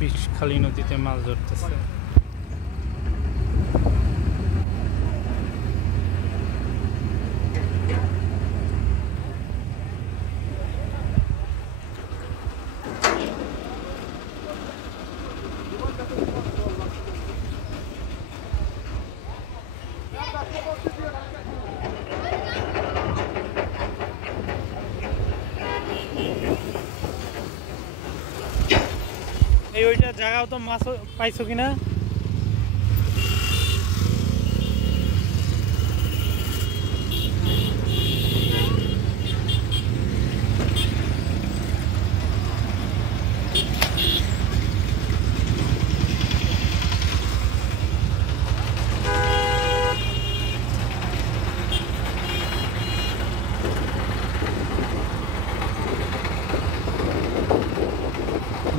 বিষখালী নদীতে মাছ ধরতেছে। এই ওইটা জায়গাও তো মাছ পাইছো কিনা?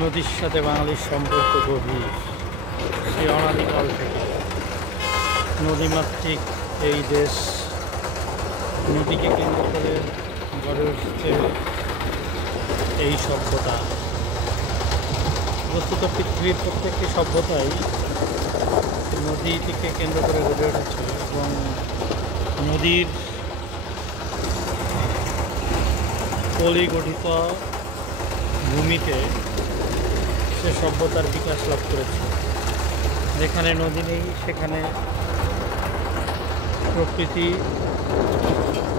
নদীর সাথে বাঙালির সম্পর্ক গভীর। সেই অনাদিকাল থেকে নদীমাতৃক এই দেশ, নদীকে কেন্দ্র করে গড়ে উঠছে এই সভ্যতা। বস্তুত পৃথিবীর প্রত্যেকটি সভ্যতাই নদীটিকে কেন্দ্র করে গড়ে উঠেছে এবং নদীর পলিগঠিত ভূমিতে সে সভ্যতার বিকাশ লাভ করেছে। যেখানে নদী নেই সেখানে প্রকৃতি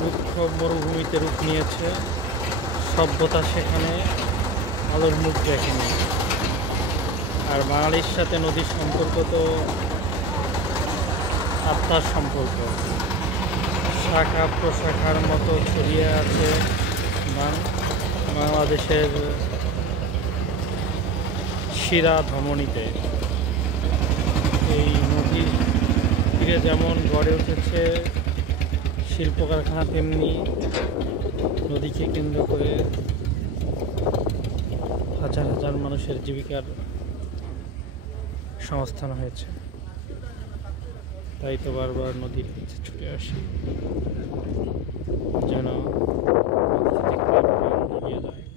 রুক্ষ মরুভূমিতে রূপ নিয়েছে, সভ্যতা সেখানে আলোর মুখ দেখেনি। আর বাঙালির সাথে নদীর সম্পর্ক তো আত্মার সম্পর্ক, শাখা প্রশাখার মতো ছড়িয়ে আছে বাংলাদেশের শিরা ধমনীতে। এই নদীর তীরে যেমন গড়ে উঠেছে শিল্প কারখানা, তেমনি নদীকে কেন্দ্র করে হাজার হাজার মানুষের জীবিকার সংস্থান হয়েছে। তাই তো বারবার নদীর কাছে ছুটে আসি যেন যায়।